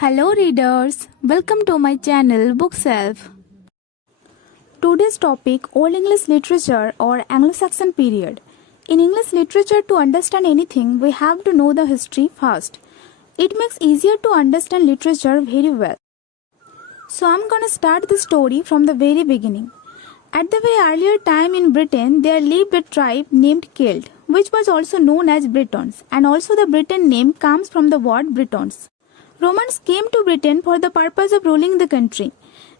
Hello readers, welcome to my channel Bookshelf. Today's topic Old English Literature or Anglo-Saxon period. In English literature, to understand anything we have to know the history first. It makes easier to understand literature very well. So I'm gonna start the story from the very beginning. At the very earlier time in Britain, there lived a tribe named Celt, which was also known as Britons, and also the Briton name comes from the word Britons. Romans came to Britain for the purpose of ruling the country.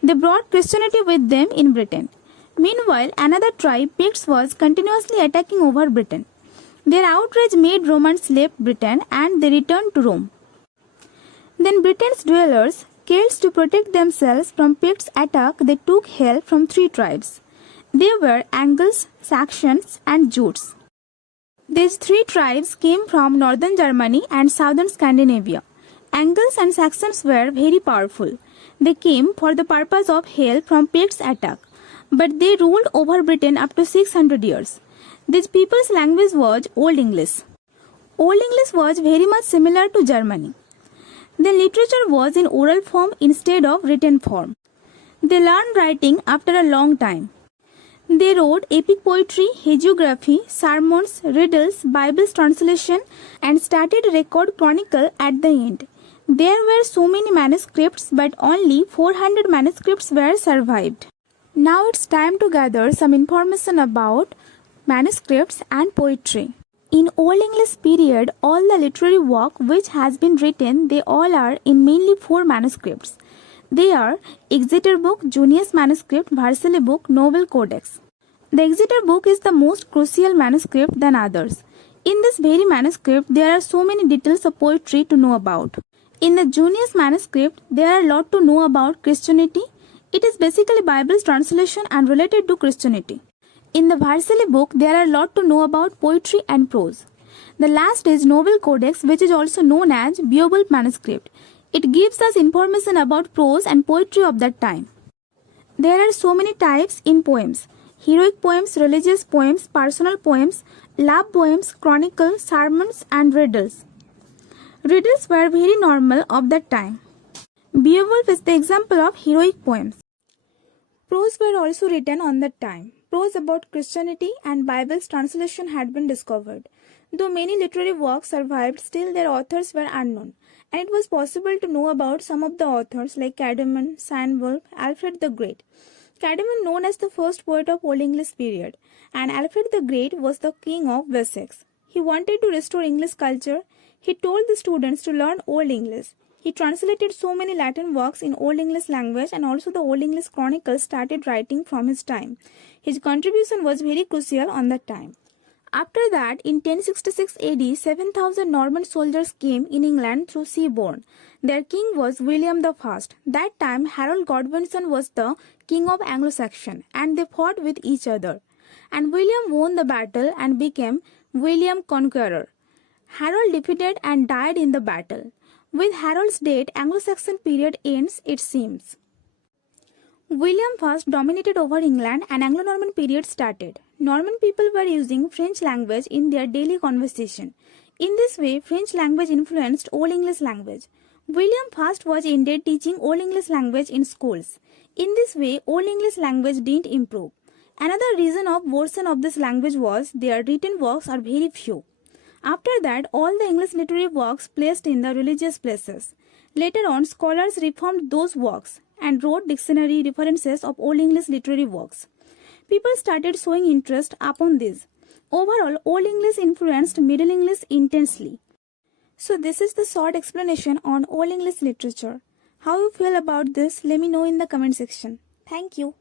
They brought Christianity with them in Britain. Meanwhile, another tribe, Picts, was continuously attacking over Britain. Their outrage made Romans leave Britain and they returned to Rome. Then Britain's dwellers, Celts, to protect themselves from Picts' attack, they took help from three tribes. They were Angles, Saxons, and Jutes. These three tribes came from northern Germany and southern Scandinavia. Angles and Saxons were very powerful. They came for the purpose of help from Picts' attack, but they ruled over Britain up to 600 years. These people's language was Old English. Old English was very much similar to Germany. Their literature was in oral form instead of written form. They learned writing after a long time. They wrote epic poetry, hagiography, sermons, riddles, Bible's translation, and started a record chronicle at the end. There were so many manuscripts, but only 400 manuscripts were survived. Now it's time to gather some information about manuscripts and poetry. In Old English period, all the literary work which has been written, they all are in mainly 4 manuscripts. They are Exeter Book, Junius Manuscript, Vercelli Book, Noble Codex. The Exeter Book is the most crucial manuscript than others. In this very manuscript, there are so many details of poetry to know about. In the Junius manuscript, there are a lot to know about Christianity. It is basically Bible's translation and related to Christianity. In the Vercelli book, there are a lot to know about poetry and prose. The last is Noble Codex, which is also known as Beowulf manuscript. It gives us information about prose and poetry of that time. There are so many types in poems: heroic poems, religious poems, personal poems, love poems, chronicle, sermons, and riddles. Riddles were very normal of that time. Beowulf is the example of heroic poems. Prose were also written on that time. Prose about Christianity and Bible's translation had been discovered. Though many literary works survived, still their authors were unknown, and it was possible to know about some of the authors like Caedmon, Cynewulf, Alfred the Great. Caedmon, known as the first poet of Old English period, and Alfred the Great was the king of Wessex. He wanted to restore English culture. He told the students to learn Old English. He translated so many Latin works in Old English language, and also the Old English Chronicles started writing from his time. His contribution was very crucial on that time. After that, in 1066 AD, 7,000 Norman soldiers came in England through seaborne. Their king was William I. That time, Harold Godwinson was the king of Anglo-Saxon, and they fought with each other. And William won the battle and became William Conqueror. Harold defeated and died in the battle. With Harold's death, Anglo-Saxon period ends, it seems. William I dominated over England and Anglo-Norman period started. Norman people were using French language in their daily conversation. In this way, French language influenced Old English language. William I was ended teaching Old English language in schools. In this way, Old English language didn't improve. Another reason of worsen of this language was their written works are very few. After that, all the English literary works placed in the religious places. Later on, scholars reformed those works and wrote dictionary references of Old English literary works. People started showing interest upon this. Overall, Old English influenced Middle English intensely. So this is the short explanation on Old English literature. How you feel about this, let me know in the comment section. Thank you.